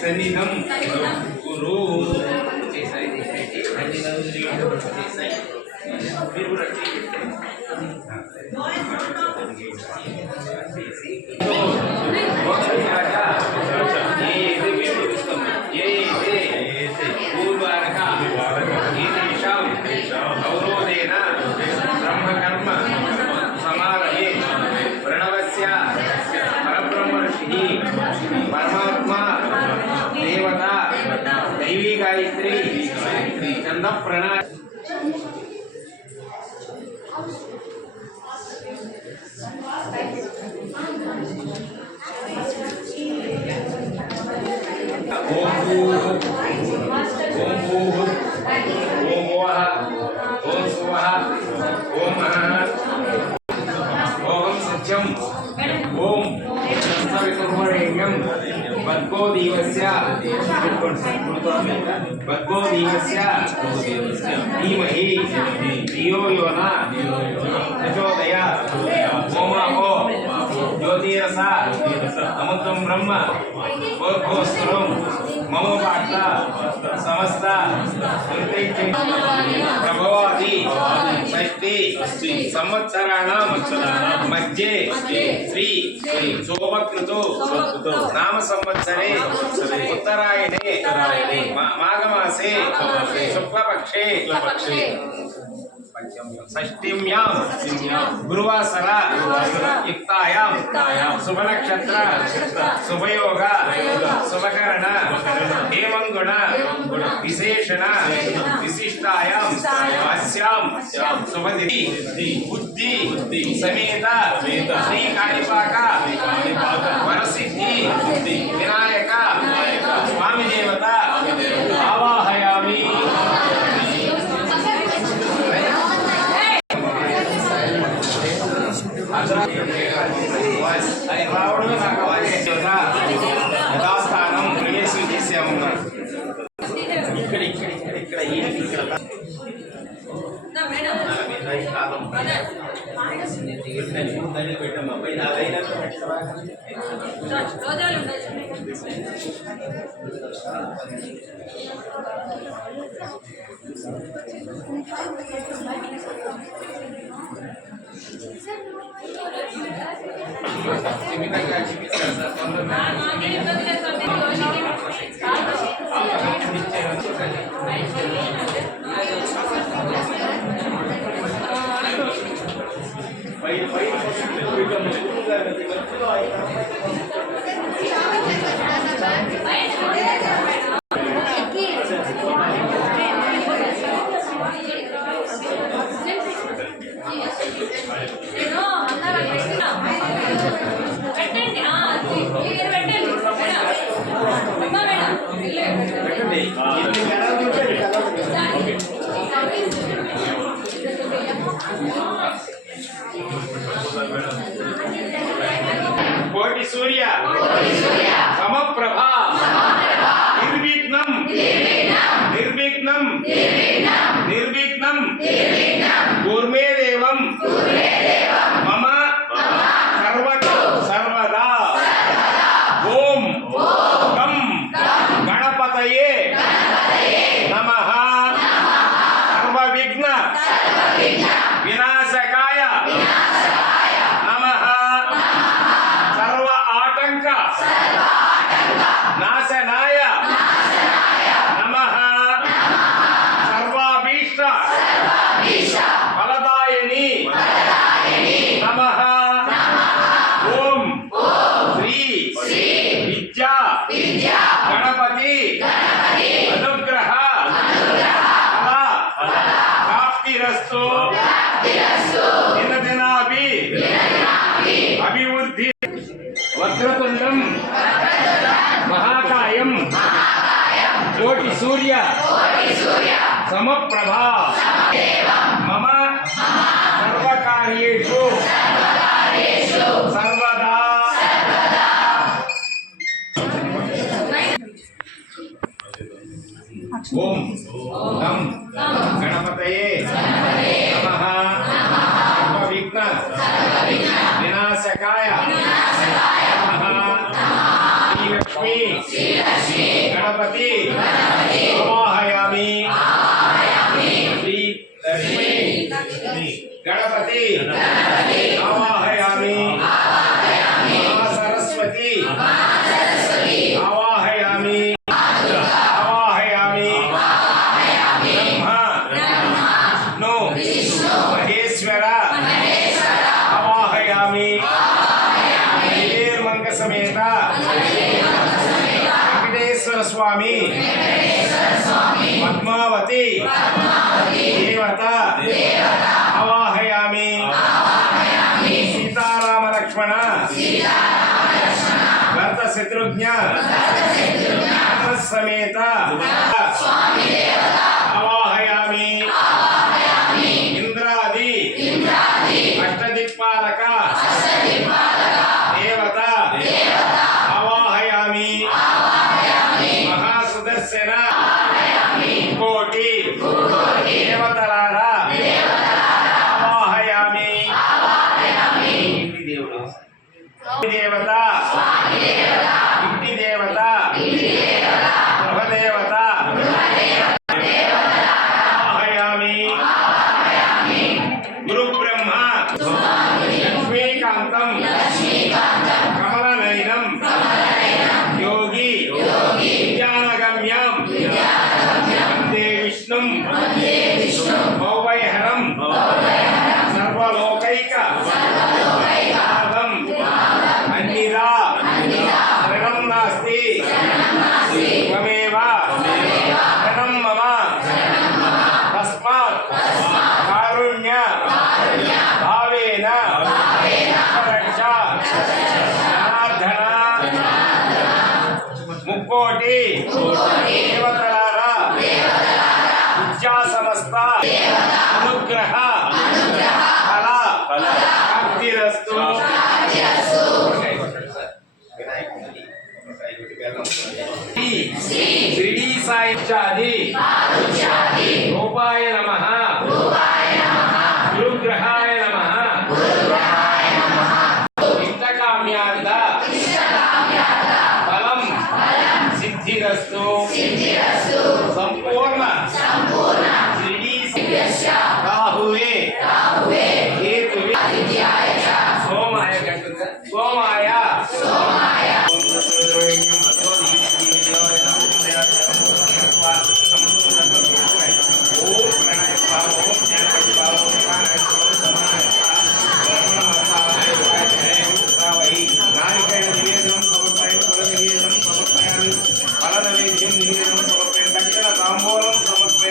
सन्निधं गुरु परमात्मा देवता दैवी गायत्री चंद प्रणाम ओम ओम स्वाहा ओम ओम सत्यम ओम भद्गो देवस्य धीमहि धियो यो न प्रचोदयात् ओमाहो ज्योतिरसा अमृतं ब्रह्म भोस्वरं मम पार्थ समस्त प्रभवादि षष्टि संवत्सराणां मध्ये श्री शोभकृतो नाम संवत्सरे उत्तरायणे माघमासे शुक्लपक्षे षष्ठीम्यां गुरुवासर युक्तायां शुभनक्षत्र शुभयोग शुभकरण हेमंगुण विशेषण विशिष्टायां अस्यां शुभतिथि बुद्धि समेत श्री काणिपाक वरसिद्धि विनायक स्वामी देवता आवाहयामि। యథాస్థానం ప్రవేశం చేసాము. ఇక్కడ कोटि सूर्य समप्रभा निर्विघ्नं कूर्मे देवं मम सर्वदा ओम गं गणपतये नमः सर्वविघ्न विनाशकाय नमः सर्व आतंक नाशनाय नमः सर्वाभीष्ट फलदायिनी नमः ओम श्री विद्या गणपति अनुग्रह प्राप्तिरस्तु दिनदिनाभि अभिवृद्धि वक्रतुंडं महाकायं कोटि सूर्य समप्रभा मम सर्वकार्येषु सर्वदा ओम गं गणपतये नमः सर्वविघ्न विनाशकाय नमः श्रीलक्ष्मी गणपति आवाहयामि श्रीलक्ष्मी गणपति आवाहयामि महासरस्वती आवाहयामि आवाहयामि ब्रह्मा विष्णु महेश्वर आवाहयामि मंग समेत वेंकटेश्वर स्वामी पद्मावती देवता आवाहयामि सीताराम लक्ष्मण भरत शत्रुघ्न समेत आवाहयामि इंद्रादि अष्टदिक्पालक देवता आवाहयामि महासुदर्शन कोटि देवतलारा आवाहयामि देवता इंటి देवता गृहदेवता आवाहयामि गुरु ब्रह्मा लक्ष्मीकांतं कमलनयनं योगी ज्ञानगम्यं वन्दे विष्णुं भवभयहरं सर्वलोकैक नाथं अन्निधा शरणं नास्ति त्वमेव शरणं मम तस्मात् कारुण्य भावेन रक्ष जनार्दन मुक्कोटि देवतलारा विद्या समस्त अनुग्रह फल प्राप्तिरस्तु श्री साई रूपाय नमः गुरुग्रहाय नमः इष्टकाम्यार्थ फलं सिद्धिरस्तु संपूर्ण श्री राहुवे हेतुवे सोमाय फलनैवेद्यं निवेदनं समर्पयामि दक्षिण ताम्बूलं समर्पयामि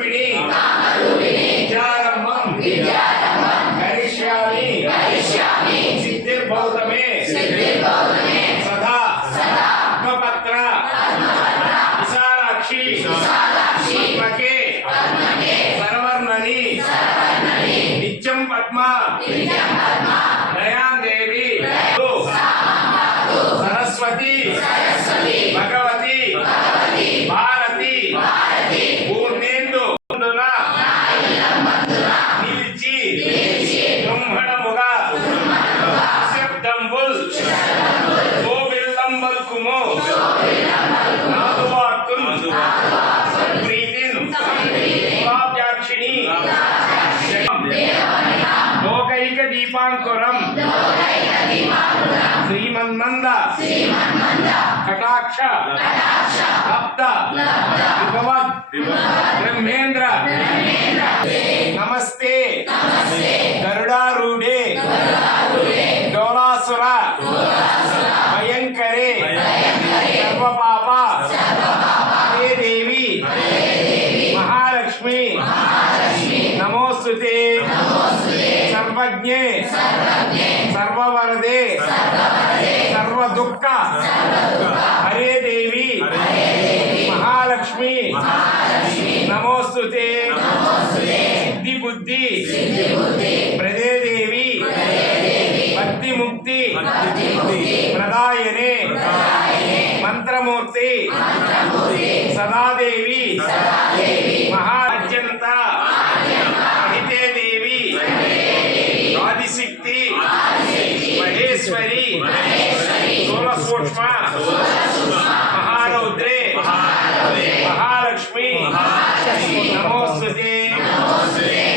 कामरूपिणी विचारम्भं करिष्यामि सिद्धिर्भवतु मे सदा पद्मपत्र विशालाक्षी पद्मके सर्वर्णनि नित्यं पद्मा दयां देवी सरस्वती भगवती भारती पूर्णेन्दु నిలిచి బ్రహ్మణముగా శబ్దంబుల్ గోవిల్లంబల్కుము నాదువార్కున్ ప్రీతిన్ గులాబ్యాక్షిణి లోకైక దీపాంకురం శ్రీమన్మంద కటాక్ష లబ్ధ విభవద్ బ్రహ్మేంద్ర నమస్తే గరుడారూఢే డోలాసుర భయంకరే సర్వపాప హే దేవి మహాలక్ష్మి నమోస్తుతే సర్వజ్ఞే సర్వవరదే సర్వదుఃఖ హరే దేవి మహాలక్ష్మి నమోస్తుతే సిద్ధి బుద్ధి ప్రదే దేవి భక్తి ముక్తి ప్రదాయనే మంత్రమూర్తి సదాదేవి మహారాజ్యంత మహితే దేవి ఆదిశక్తి మహేశ్వరి స్థూల సూక్ష్మ మహారౌద్రే మహాలక్ష్మి నమోస్తుతే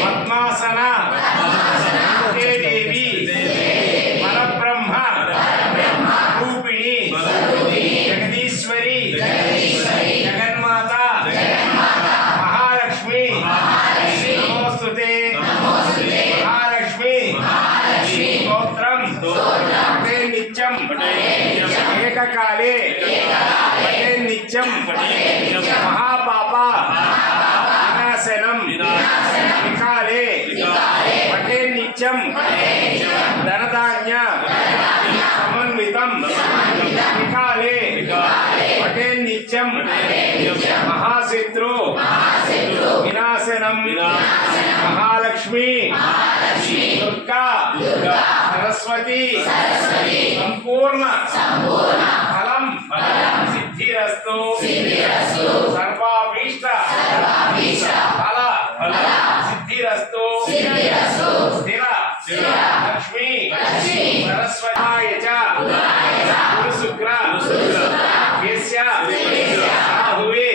పద్మాసన హే దేవి పరబ్రహ్మ రూపిణి జగదీశ్వరి జగన్మాత మహాలక్ష్మి నమోస్తుతే మహాలక్ష్మి స్తోత్రం పఠే నిత్యం ఏకకాలే పఠే నిత్యం మహాపాప వినాశనం వికాలే పఠే నిత్యం ధనధాన్య సమన్వితం వికాలే పఠే నిత్యం మహాశత్రు వినాశనం మహాలక్ష్మి దుర్గా సరస్వతి సంపూర్ణ ఫలం సిద్ధిరస్తు సర్వాభీష్ట ఫల సిద్ధిరస్తు స్థిర లక్ష్మి సరస్వతాయ చ గురుశుక్ర యస్య రాహువే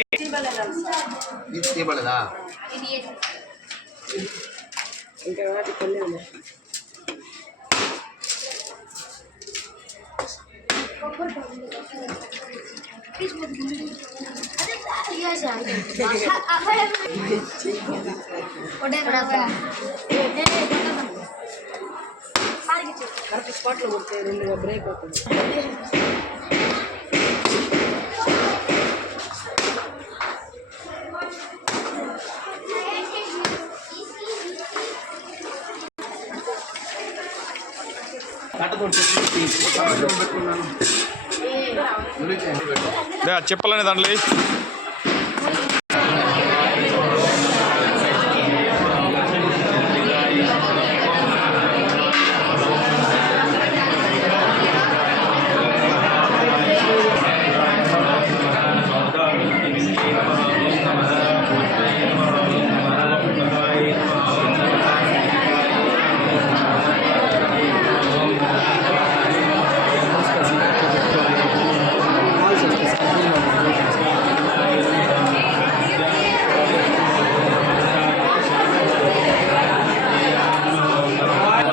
తీయబడదా ఇంకా వాటి కొన్ని ఉన్నాయి కరెక్ట్ స్పాట్లో కొడితే రెండుగా బ్రేక్ అవుతుంది. చెప్పాలనే దాంట్లో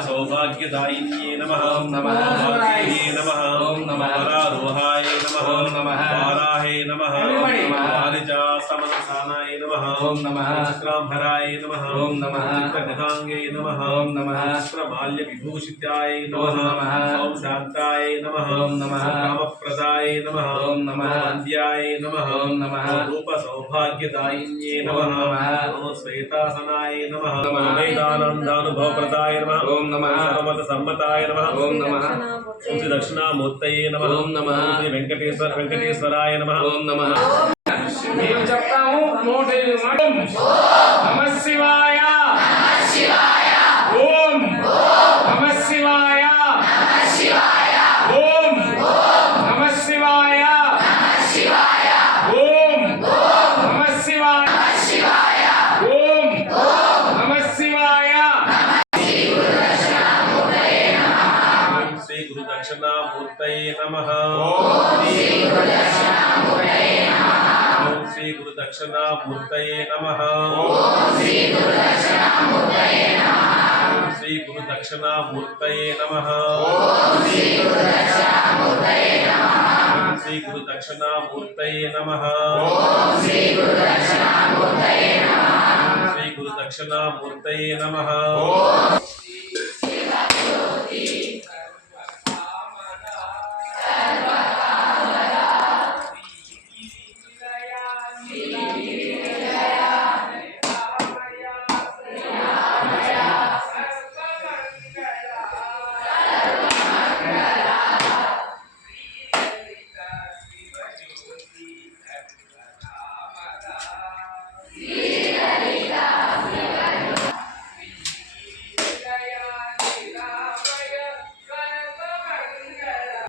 सौभाग्यदायिन्ये नमः ओम नमः भाग्ये नमः ओम नमः वरारोहाय नमः ओम नमः वाराहे नमः ओम नमः वारिजा समनसानाय नमः ओम ఓం నమః చక్రాంబరాయ నమః ఓం నమః చిత్రగతాంగే నమః ఓం నమః వస్త్రమాల్య విభూషితాయ నమః ఓం శాంతాయ నమః ఓం నమః కామప్రదాయ నమః ఓం నమః వంద్యాయ నమః ఓం నమః రూప సౌభాగ్యదాయిన్యే నమః ఓం శ్వేతాసనాయ నమః వేదానందానుభవప్రదాయ నమః ఓం నమః సర్వమత సమ్మతాయ నమః ఓం నమః ఓం శ్రీ దక్షిణామూర్తయే నమః ఓం నమః శ్రీ వెంకటేశ్వరాయ నమః ఓం నమః మేము చెప్తాము 105 మాటలు. నమః శివాయ ఓం నమః శివాయ ఓం నమః శివాయ ఓం నమః శివాయ ఓం నమః శివాయ శ్రీ గురు దక్షిణామూర్తయే నమః ఓం శ్రీ గురు దక్షిణామూర్తయే నమః ఓం శ్రీ గురు దక్షిణామూర్తయే నమః ఓం శ్రీ గురు దక్షిణామూర్తయే నమః ఓం శ్రీ గురు దక్షిణామూర్తయే నమః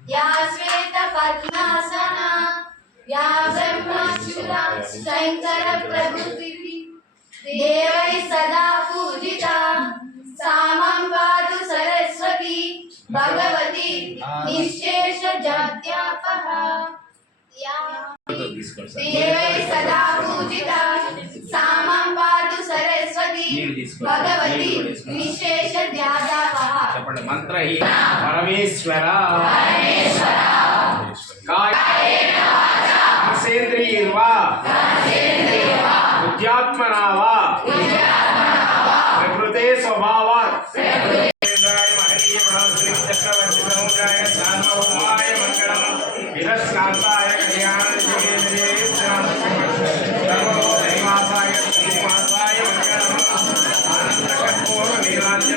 या श्वेत पद्मासना या ब्रह्मशुरा शंकर प्रभृति देवै सदा पूजिता सामं पातु सरस्वती भगवती निःशेष जात्यापः देवै सदा पूजिता सामं पातु सरस्वती भगवती निःशेष जात्यापः చెప్పండి మంత్రహీన పరమేశ్వర కాయేన మనసేంద్రియైర్వా బుద్ధ్యాత్మనా ప్రకృతే స్వభావాత్ ఇంద్రాయ మహనీయ మహాశ్రీ చక్రవర్తి సముద్రాయ జ్ఞానోమాయ మంగళం విరస్కాంతాయ కళ్యాణేంద్రియే సర్వలో దైవాసాయ శ్రీనివాసాయ మంగళం ఆనందకర్పూర నీరాజ్య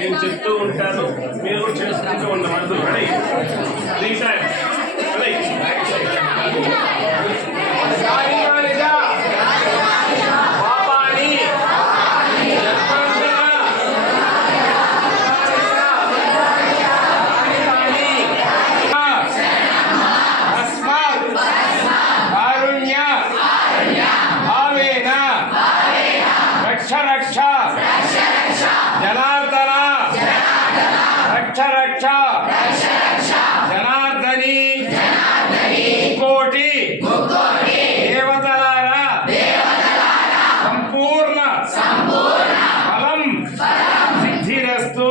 నేను చెప్తూ ఉంటాను మీరు కూడా చేసుకుంటూ ఉండమంటూ రక్ష జనార్దన రక్ష జనార్దని కోటి దేవతలారా సంపూర్ణ ఫలం సిద్ధిరస్తు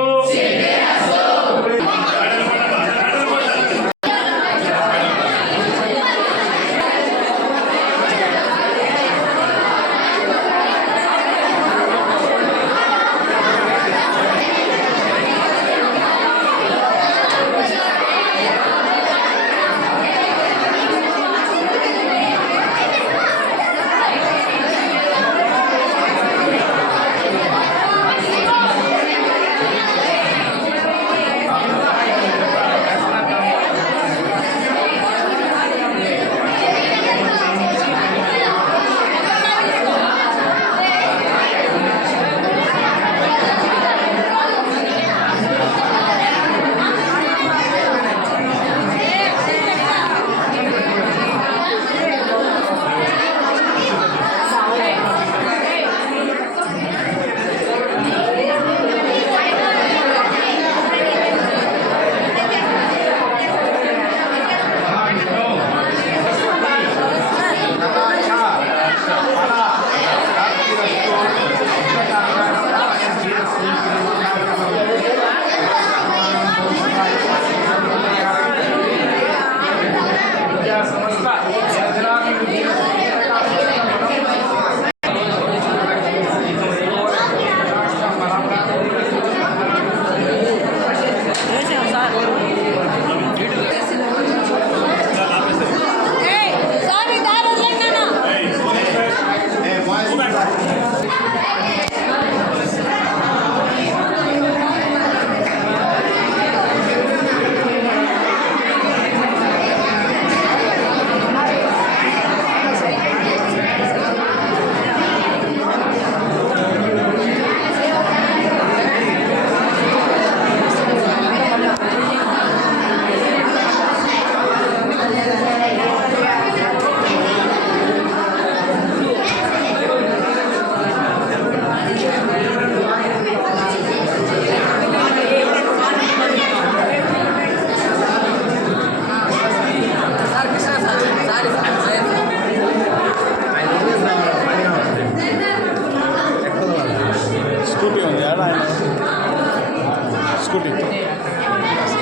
స్కూటీ